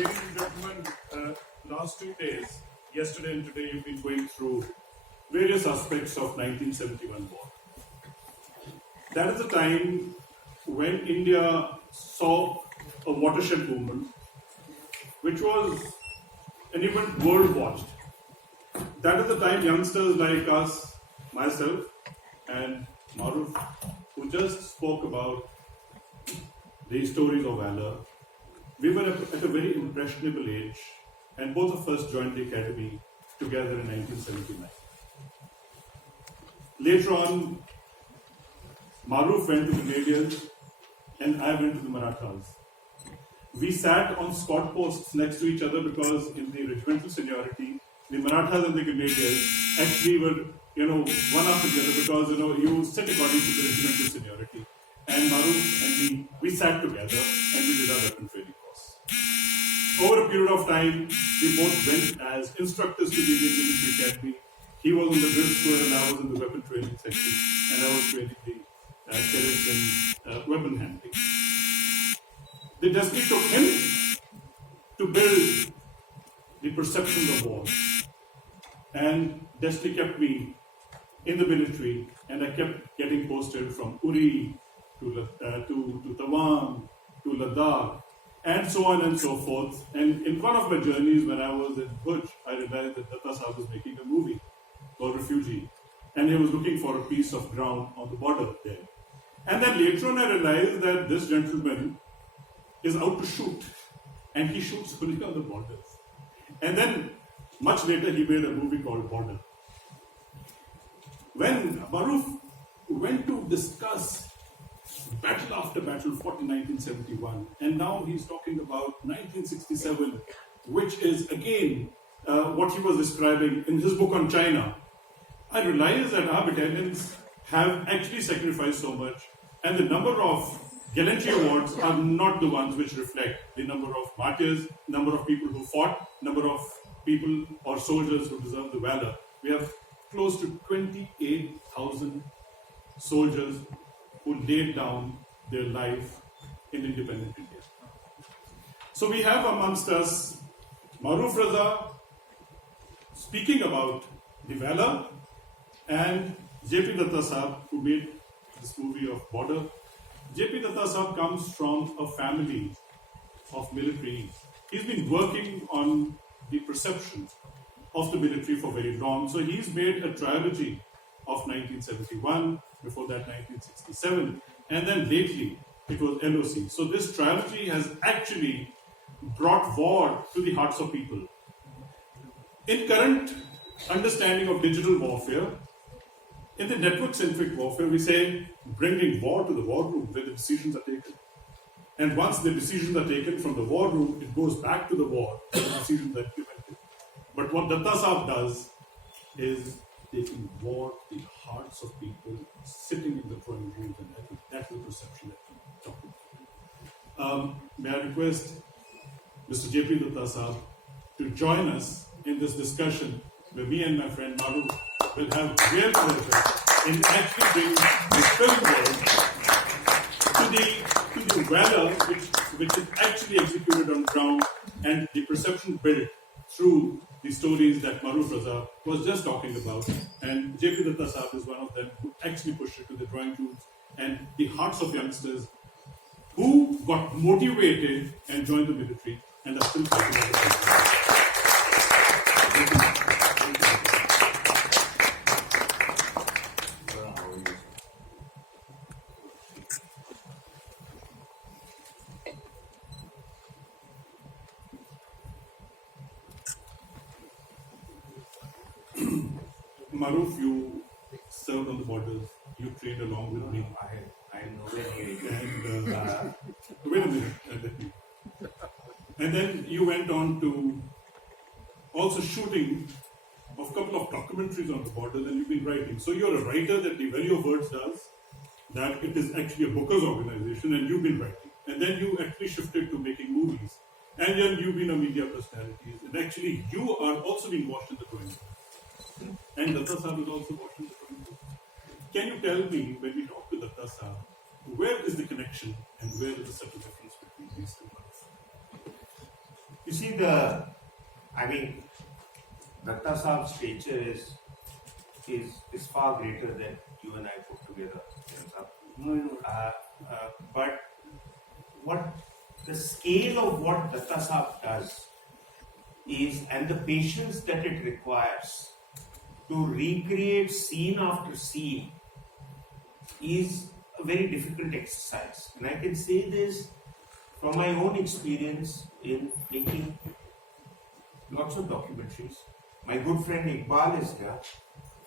ladies and gentlemen, last 2 days, yesterday and today, you've been going through various aspects of 1971 war. That is the time when India saw a watershed movement, which was an event world watched. That is the time youngsters like us, myself, and Maroof, who just spoke about the stories of valor. We were at a very impressionable age, and both of us joined the academy together in 1979. Later on, Maroof went to the Canadians, and I went to the Marathas. We sat on squad posts next to each other because in the regimental seniority, the Marathas and the Canadians actually were, one after the other because, you sit according to the regimental seniority. And Maroof and me, we sat together and we did our weapon training course. Over a period of time, we both went as instructors to the Indian Military Academy. He was on the drill squad and I was in the weapon training section, and I was training the cadets in weapon handling. The destiny took him to build the perceptions of war, and destiny kept me in the military, and I kept getting posted from Uri to Tawang, to Ladakh, and so on and so forth. And in one of my journeys when I was in Bhuj, I realized that Dutta Sahab was making a movie called Refugee, and he was looking for a piece of ground on the border there. And then later on I realized that this gentleman is out to shoot, and he shoots only on the borders. And then much later he made a movie called Border. When Maroof went to discuss battle after battle fought in 1971, and now he's talking about 1967, which is again what he was describing in his book on China, I realized that our battalions have actually sacrificed so much, and the number of gallantry awards are not the ones which reflect the number of martyrs, number of people who fought, number of people or soldiers who deserve the valor. We have close to 28,000 soldiers who laid down their life in independent India. So we have amongst us Maroof Raza speaking about the valor, and J.P. Dutta Sahab, who made this movie of Border. J.P. Dutta Sahab comes from a family of military. He's been working on the perceptions of the military for very long. So he's made a trilogy of 1971, before that 1967, and then lately it was LOC. So this trilogy has actually brought war to the hearts of people. In current understanding of digital warfare, in the network-centric warfare, we say bringing war to the war room where the decisions are taken. And once the decisions are taken from the war room, it goes back to the war and the decisions are implemented. But what Dutta Sahab does is taking war to the hearts of people sitting in the drawing rooms, and that's the perception that we're talking about. May I request Mr. J.P. Dutta Sahab to join us in this discussion where me and my friend Pannu will have real pleasure in actually bringing the film world to the valor which is actually executed on ground, and the perception built through the stories that Maroof Raza was just talking about. And J.P. Dutta Sahab is one of them who actually pushed it to the drawing rooms and the hearts of youngsters who got motivated and joined the military and are still fighting. Maroof, you served on the borders. You trained along with me. I know that. Wait a minute. Let me. And then you went on to also shooting of a couple of documentaries on the borders, and you've been writing. So you're a writer that the Value of Words does, that it is actually a bookers organization, and you've been writing. And then you actually shifted to making movies. And then you've been a media personality. And actually, you are also being watched in the drawing room. And Dutta Sahab is also watching the drawing room. Can you tell me, when we talk to Dutta Sahab, where is the connection and where is the subtle difference between these two? You see, Datta Saab's stature is far greater than you and I put together. But what the scale of what Datta Saab does is, and the patience that it requires to recreate scene after scene, is a very difficult exercise. And I can say this from my own experience in making lots of documentaries. My good friend Iqbal is here,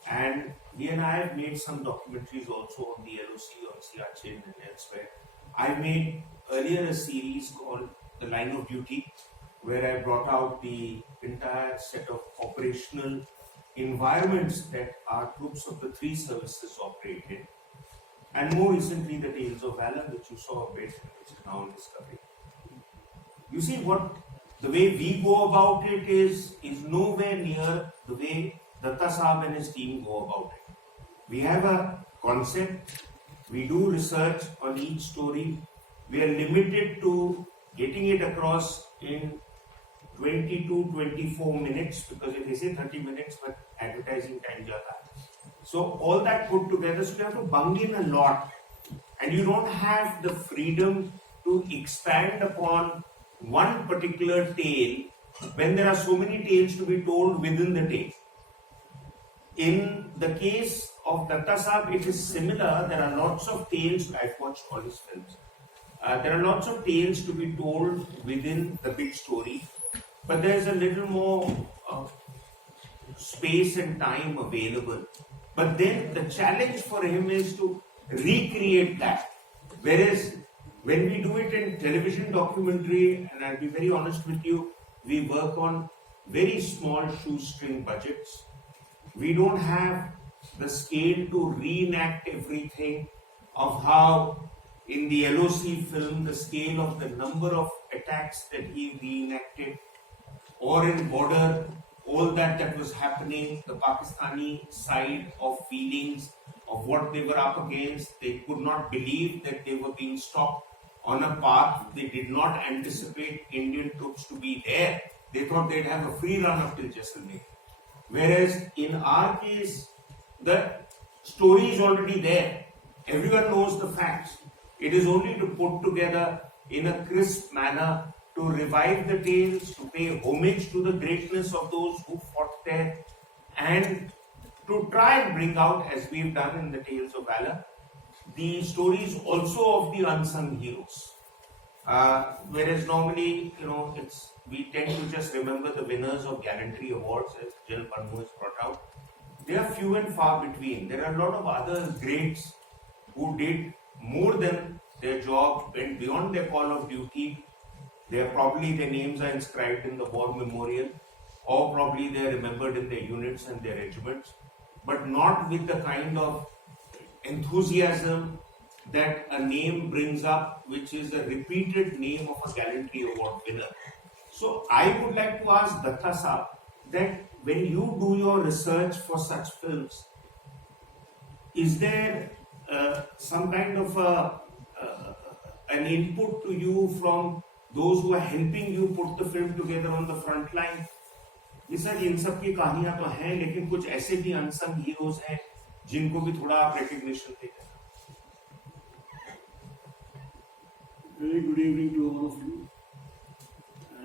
and he and I have made some documentaries also on the LOC, on Siachen and elsewhere. I made earlier a series called The Line of Duty, where I brought out the entire set of operational environments that our troops of the three services operate in. And more recently, the Tales of Valor, which you saw a bit, which is now in discovery. You see, the way we go about it is nowhere near the way Datta Saab and his team go about it. We have a concept, we do research on each story, we are limited to getting it across in 20 to 24 minutes, because if they say 30 minutes, but advertising time jata. So all that put together, so you have to bung in a lot, and you don't have the freedom to expand upon one particular tale when there are so many tales to be told within the tale. In the case of Datta Saab, it is similar. There are lots of tales. I've watched all his films. There are lots of tales to be told within the big story, but there's a little more space and time available. But then the challenge for him is to recreate that. Whereas when we do it in television documentary, and I'll be very honest with you, we work on very small shoestring budgets. We don't have the scale to reenact everything of how in the LOC film, the scale of the number of attacks that he reenacted, or in border, all that was happening, the Pakistani side of feelings of what they were up against. They could not believe that they were being stopped on a path. They did not anticipate Indian troops to be there. They thought they'd have a free run up till Jaisalmer. Whereas in our case, the story is already there. Everyone knows the facts. It is only to put together in a crisp manner, to revive the tales, to pay homage to the greatness of those who fought there, and to try and bring out, as we've done in the Tales of Valor, the stories also of the unsung heroes. Whereas normally, we tend to just remember the winners of gallantry awards, as General Pannu has brought out. They are few and far between. There are a lot of other greats who did more than their job, went beyond their call of duty. Their names are inscribed in the war memorial, or probably they are remembered in their units and their regiments, but not with the kind of enthusiasm that a name brings up, which is a repeated name of a gallantry award winner. So I would like to ask Datta Saab that when you do your research for such films, is there some kind of an input to you from those who are helping you put the film together on the front line? Sir इन सब की कहानियां तो हैं, लेकिन कुछ ऐसे भी अनसंग हीरोज हैं जिनको भी थोड़ा आप recognition देते हैं. Very good evening to all of you,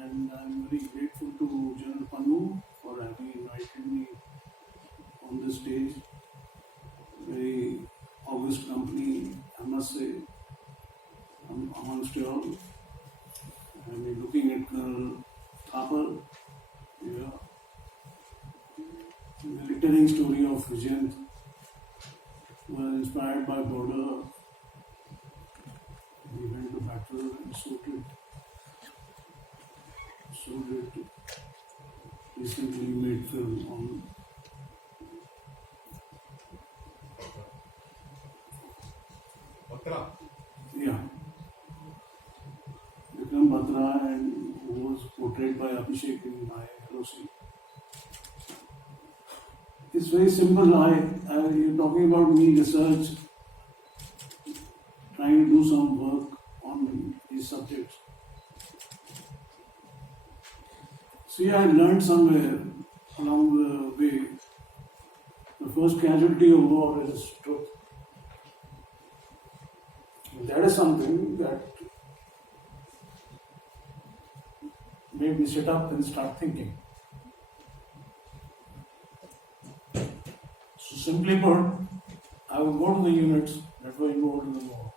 and I'm very grateful to General Pannu for having invited me on this stage. Very august company, I must say, amongst you all. I'm looking at Colonel Thapar, the retelling story of Vijayant was inspired by border. He went to battle, and so did recently made film on Vikram Batra, and who was portrayed by Abhishek in my LOC. It's very simple. You're talking about me research, trying to do some work on these subjects. See, I learned somewhere along the way, the first casualty of war is truth. That is something that made me sit up and start thinking. So simply put, I would go to the units that were involved in the war.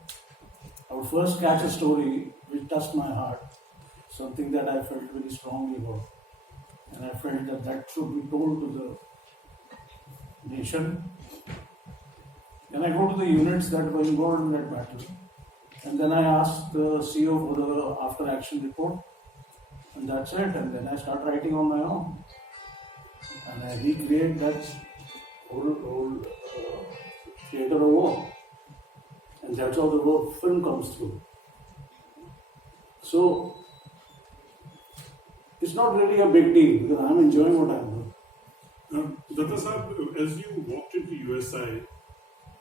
I would first catch a story which touched my heart, something that I felt very strongly about. And I felt that that should be told to the nation. Then I go to the units that were involved in that battle. And then I ask the CEO for the after action report. And that's it. And then I start writing on my own. And I recreate that whole theatre of war. And that's how the war film comes through. So, it's not really a big deal because I'm enjoying what I'm doing. Dutta Sahab, as you walked into USI,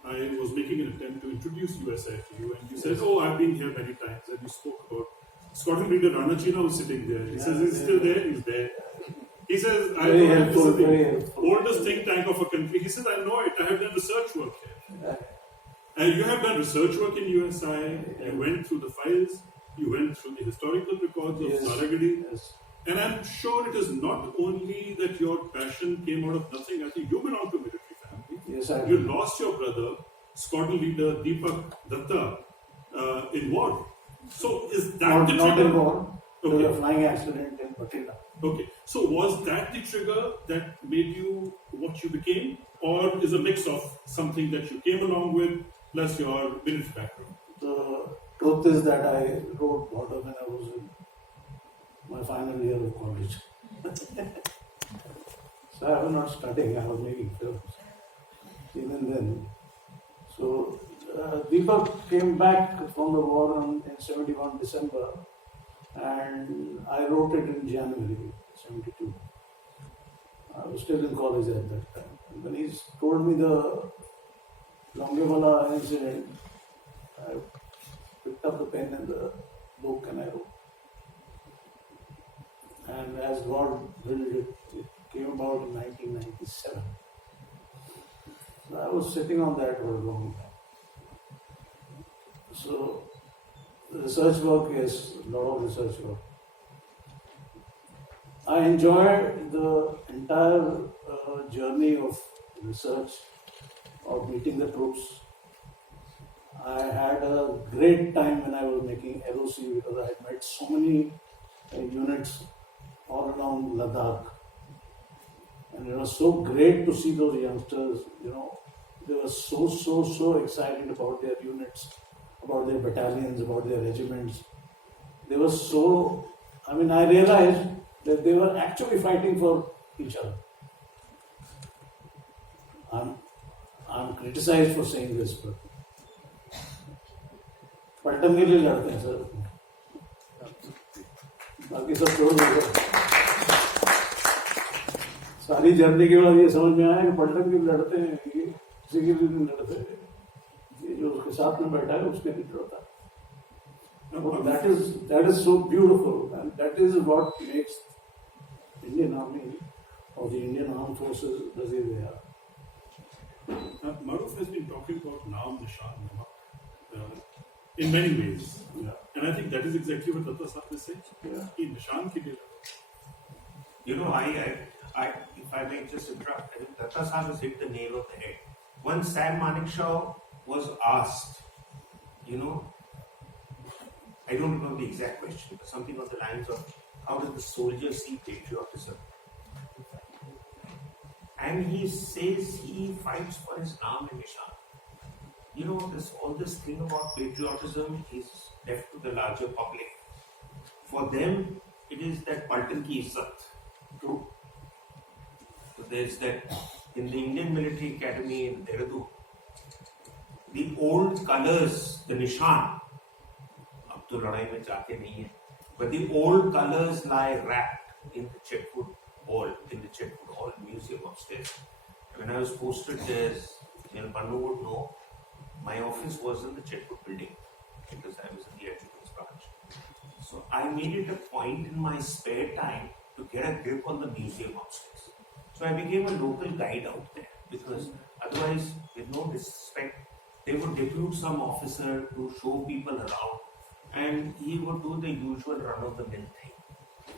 I was making an attempt to introduce USI to you, and you said, "Oh, I've been here many times." And you spoke about Scotland leader Rana China was sitting there. He says he's still there. He's there. He says, "I know this is the oldest think tank of a country." He says, "I know it. I have done research work here." And you have done research work in USI. You went through the files. You went through the historical records of Saragadi. Yes. And I'm sure it is not only that your passion came out of nothing. I think you belong to a military family. Yes, I You do. lost your brother, Scotland leader Deepak Dutta, in war. So is that the Not trigger? in war. There was Okay. a flying accident in Batila. Okay. So was that the trigger that made you what you became? Or is a mix of something that you came along with plus your military background? The truth is that I wrote border when I was in my final year of college. So I was not studying, I was making films. Even then. So Deepak came back from the war in 71 December and I wrote it in January 72. I was still in college at that time. And when he told me the Longewala incident, I picked up the pen and the book and I wrote. And as God willed it, it came about in 1997. So I was sitting on that for a long time. So the research work is a lot of research work. I enjoyed the entire journey of research, of meeting the troops. I had a great time when I was making LOC because I had met so many units all along Ladakh. And it was so great to see those youngsters, they were so excited about their units, about their battalions, about their regiments. They were I realized that they were actually fighting for each other. I'm criticized for saying this, but पलटन के लिए लड़ते हैं sir, बाकी सब छोड़ दो। सारी जर्नी के बाद ये समझ में आया कि पलटन के लिए लड़ते हैं, ये किसी के लिए नहीं लड़ते, ये जो उसके साथ में बैठा है उसके लिए लड़ता है। That is so beautiful, and that is what makes Indian Army or the Indian Armed Forces the way they are. Maroof has been talking about Naam Nishan in many ways. Yeah. And I think that is exactly what Dutta Sahab is saying. Yeah. Ki Nishan ke liye lado. I if I may just interrupt, I think Dutta Sahab has hit the nail on the head. Once Sam Manekshaw was asked, I don't remember the exact question, but something on the lines of, how does the soldier see patriotism? And he says he fights for his Naam and Nishan. All this thing about patriotism is left to the larger public. For them, it is that Paltan ki izzat. True. So there's that in the Indian Military Academy in Dehradun, the old colours, the Nishan, ab to ladai mein jaake nahi hai, but the old colours lie wrapped in the Chetwood Hall Museum upstairs. When I was posted there, Pannu would know, my office was in the Chetwood building because I was in the adjutant's branch. So I made it a point in my spare time to get a grip on the museum upstairs. So I became a local guide out there because otherwise, with no disrespect, they would depute some officer to show people around and he would do the usual run-of-the-mill thing.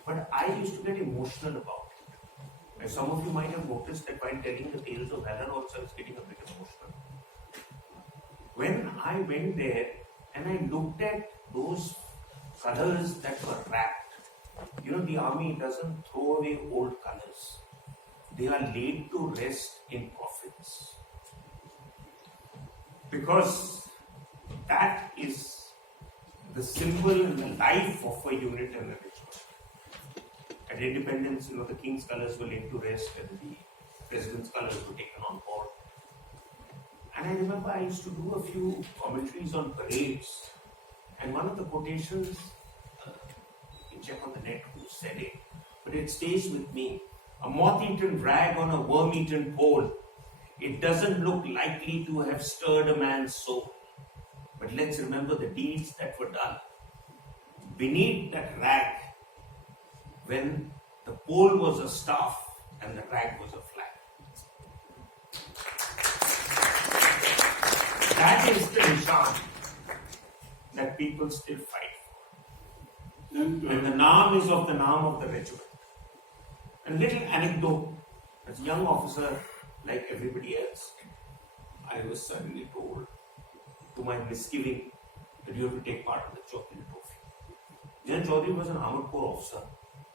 But I used to get emotional about it. And some of you might have noticed that while telling the tales of valor also, I was getting a bit emotional. When I went there and I looked at those colors that were wrapped, the army doesn't throw away old colors. They are laid to rest in coffins. Because that is the symbol and the life of a unit and a regiment. At independence, the king's colors were laid to rest and the president's colors were taken on board. And I remember I used to do a few commentaries on parades. And one of the quotations, you can check on the net who said it, but it stays with me. A moth-eaten rag on a worm-eaten pole. It doesn't look likely to have stirred a man's soul. But let's remember the deeds that were done. Beneath that rag, when the pole was a staff and the rag was a flag. That is the nishan that people still fight for. And the naam is of the naam of the regiment. A little anecdote. As a young officer, like everybody else, I was suddenly told, to my misgiving, that you have to take part in the Chaudhary Trophy. Gen Chaudhary was an armored corps officer,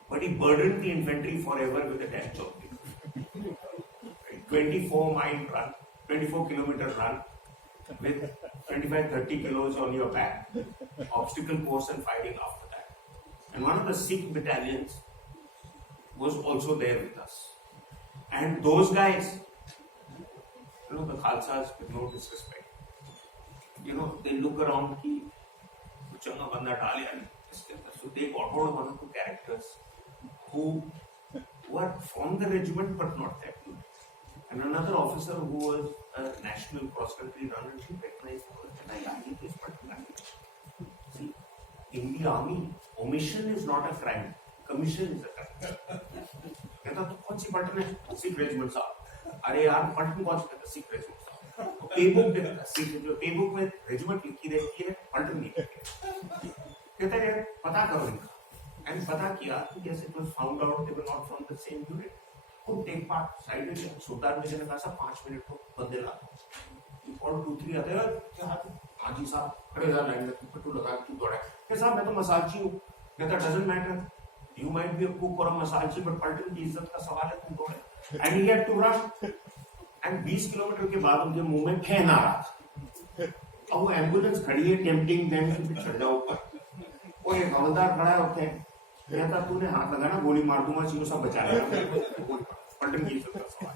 but he burdened the infantry forever with a damn Chaudhary. 24-mile run, 24-kilometer run, with 25-30 kilos on your back, obstacle course and fighting after that. And one of the Sikh battalions was also there with us. And those guys, the Khalsas, with no disrespect, they look around ki changa banda dal ya iske andar. So they got hold of one or two characters who were from the regiment but not that good. And another officer who was a national cross-country runner, she recognized her and I like this particular. See, in the army, omission is not a crime, commission is a crime. कहता तो कौन सी button है Sikh regiment साहब अरे यार button कौन सी है Sikh regiment साहब पेबुक देखता सिख जो पेबुक में रेजिमेंट लिखी रहती है बटन नहीं कहता है यार पता करो इनका एंड पता किया yes it was found out they were not from the same unit who take part side में सुल्तान में ने कहा सब 5 मिनट को बंदे ला और 2-3 आते हैं क्या हाजी साहब खड़े जा लाइन में पट्टू लगा तू दौड़ा के साहब मैं तो मसाजी हूं कहता doesn't matter You might be a cook or a massage, but पलटन की इज्जत का सवाल है तुम दौड़े. And he had to run. And 20 kilometre के बाद उनके मुंह में फैन आ रहा था. अब वो एम्बुलेंस खड़ी है, टेम्पटिंग देम कि चढ़ जाओ ऊपर. वो एक हवलदार खड़ा है उठे. कहता तूने हाथ लगाना गोली मार दूंगा चीज़ों सब बचा लेगा. पलटन की इज्जत का सवाल.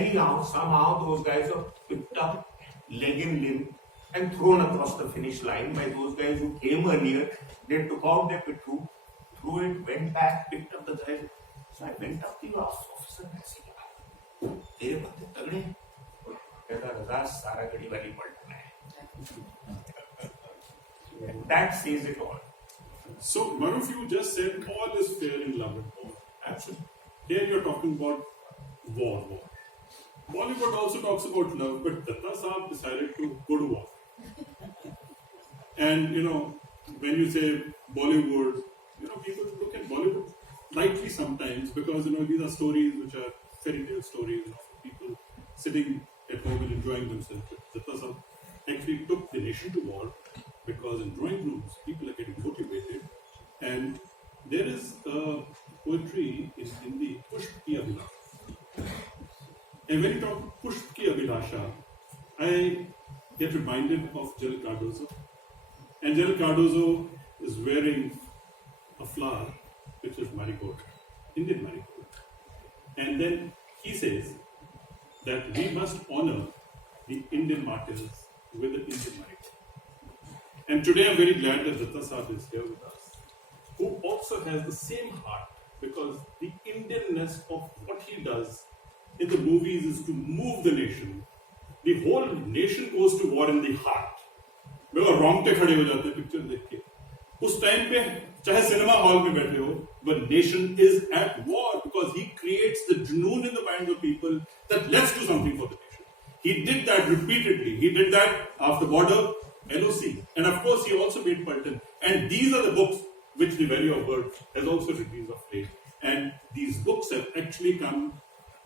Anyhow, somehow those guys were picked up, leg and limb, and thrown across the finish line by those guys who came earlier. They took out their pitru. Threw it, went back, picked up the guy. So I went up to the officer and I said, तेरे बंदे तगड़े कहता रजा सारा गड़ी वाली पलटना है. That says it all. So, Maroof, you just said all is fair in love and war. Absolutely. Here you're talking about war. Bollywood also talks about love, but Dutta Saab decided to go to war. And, when you say Bollywood, people look at Bollywood lightly sometimes because, these are stories which are fairy tale stories of people sitting at home and enjoying themselves. But Dutta Saab actually took the nation to war because in drawing rooms, people are getting motivated. And there is a poetry in Hindi, Pushp Ki Abhilasha. And when you talk Pushp Ki Abhilasha, I get reminded of General Cardozo. And General Cardozo is wearing a flower which is marigold, Indian marigold. And then he says that we must honor the Indian martyrs with the Indian marigold. And today I'm very glad that Dutta Saab is here with us, who also has the same heart, because the Indianness of what he does in the movies is to move the nation. The whole nation goes to war in the heart. मैं वो रोंगटे खड़े हो जाते picture देख के. उस time पे चाहे सिनेमा हॉल में बैठे हो the nation is at war, because he creates the junoon in the minds of people that let's do something for the nation. He did that repeatedly. He did that after border, LOC. And of course, he also made Pulton. And these are the books which the value of words has also released of late. And these books have actually come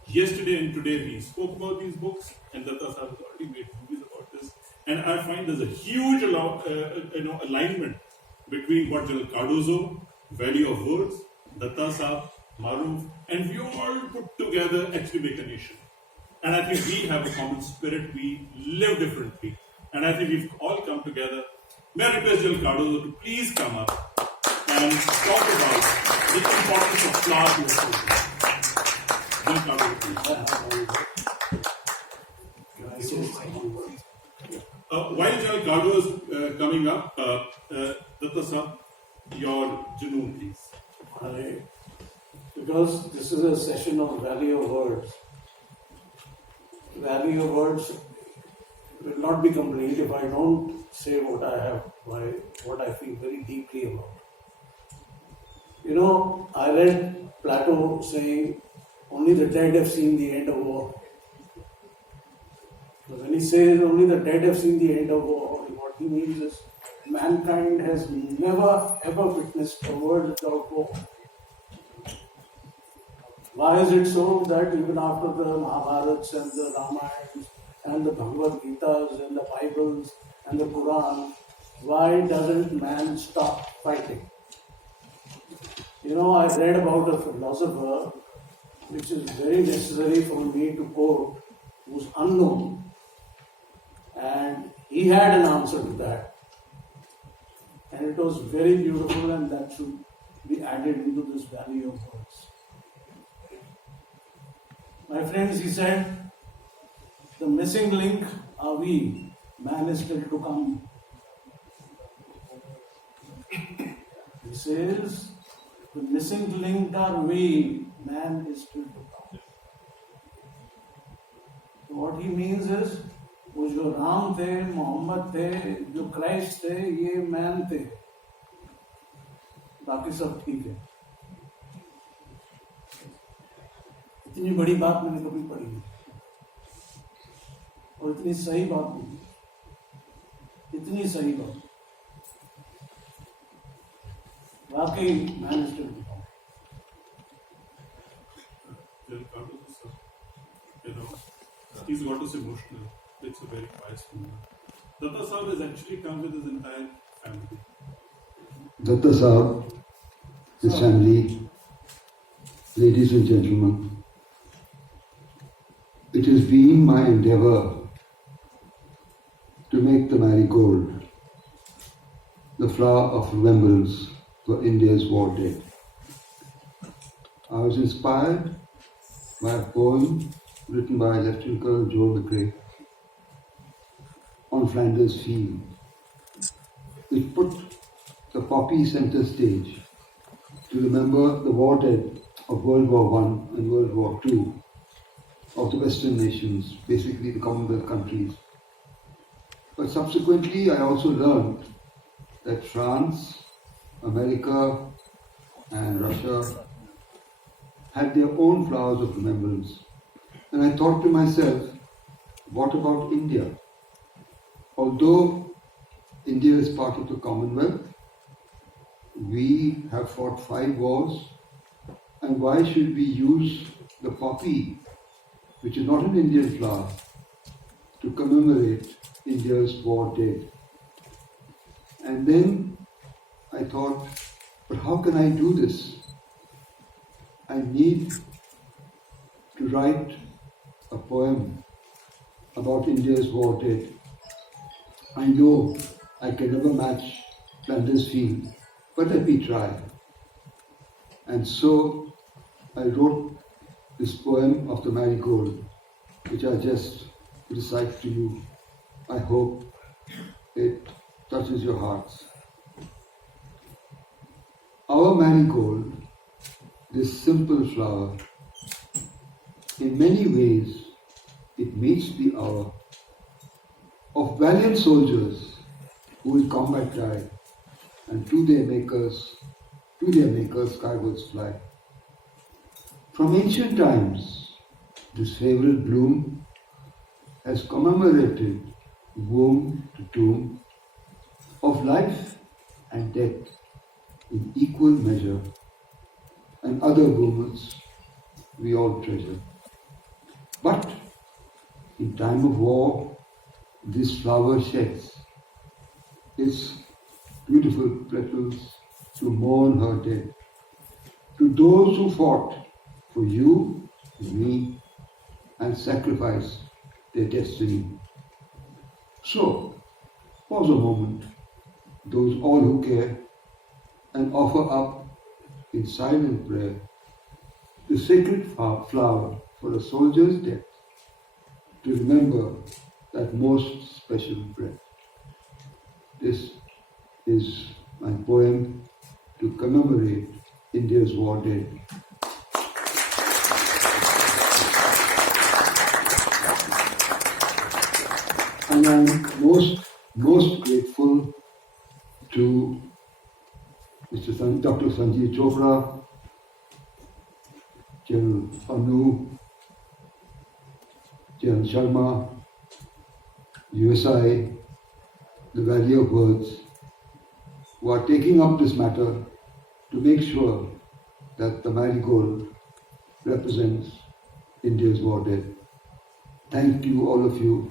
yesterday and today. We spoke about these books, and Dutta Sahib has already made movies about this. And I find there's a huge alignment between what General Cardozo, value of words, Dutta Sahib, Maroof, and we all put together actually make a nation. And I think we have a common spirit, we live differently. And I think we've all come together. May I request General Cardozo to please come up and talk about the importance of flower to your children. General Cardozo, please. While General Cardozo is coming up, Dutta Sahib, your junoon, please. Because this is a session of value of words. Value of words will not be complete if I don't say what I feel very deeply about. You know, I read Plato saying, only the dead have seen the end of war. So when he says only the dead have seen the end of war, what he means is mankind has never ever witnessed a world without war. Why is it so that even after the Mahabharats and the Ramayans and the Bhagavad Gitas and the Bibles and the Quran, why doesn't man stop fighting? You know, I read about a philosopher, which is very necessary for me to quote, who's unknown. And he had an answer to that. And it was very beautiful, and that should be added into this value of words. My friends, he said, the missing link are we. Man is still to come. He says, the missing link are we. Man is still to come. So what he means is, वो जो राम थे, मोहम्मद थे, जो Christ थे, ये man थे. बाकी सब ठीक है. इतनी बड़ी बात मैंने कभी पढ़ी नहीं, और इतनी सही बात नहीं, इतनी सही बात. वाकई man still he's got us emotional. It's a very pious moment. Dutta Sahib has actually come with his entire family. Dutta Sahib, his family, ladies and gentlemen, it has been my endeavor to make the marigold the flower of remembrance for India's war dead. I was inspired by a poem written by Lt.Gen Joe McRae on Flanders Field. It put the poppy center stage to remember the war dead of World War I and World War II of the Western nations, basically the Commonwealth countries. But subsequently, I also learned that France, America, and Russia had their own flowers of remembrance. And I thought to myself, what about India? Although India is part of the Commonwealth, we have fought 5 wars, and why should we use the poppy, which is not an Indian flower, to commemorate India's war dead? And then I thought, but how can I do this? I need to write a poem about India's war dead. I know I can never match Flanders Field, but let me try. And so I wrote this poem of the marigold, which I just recite to you. I hope it touches your hearts. Our marigold, this simple flower, in many ways it meets the hour of valiant soldiers who in combat die, and to their makers, to their maker skywards fly. From ancient times, this favorite bloom has commemorated womb to tomb of life and death in equal measure, and other moments we all treasure. But in time of war, this flower sheds its beautiful petals to mourn her dead. To those who fought for you and me and sacrificed their destiny. So, pause a moment, those all who care, and offer up in silent prayer the sacred flower for a soldier's death, to remember that most special breath. This is my poem to commemorate India's war dead. And I'm most grateful to Dr. Sanjeev Chopra, General Pannu, General Sharma, USI, the Valley of Words, who are taking up this matter to make sure that the marigold represents India's war dead. Thank you, all of you.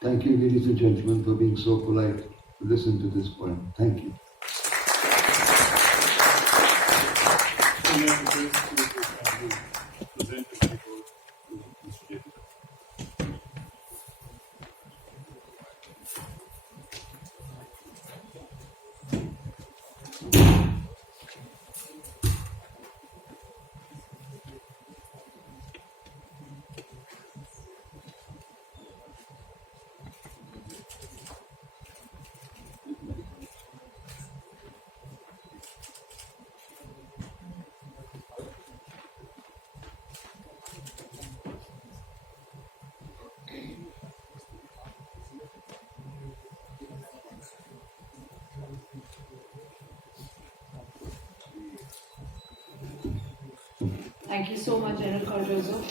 Thank you, ladies and gentlemen, for being so polite to listen to this poem. Thank you. Present the marigold to Mr. J. Thank you so much, General Cardozo.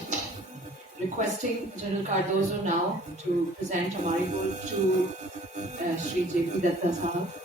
Requesting General Cardozo now to present a marigold to Sri J.P. Dutta Sahab.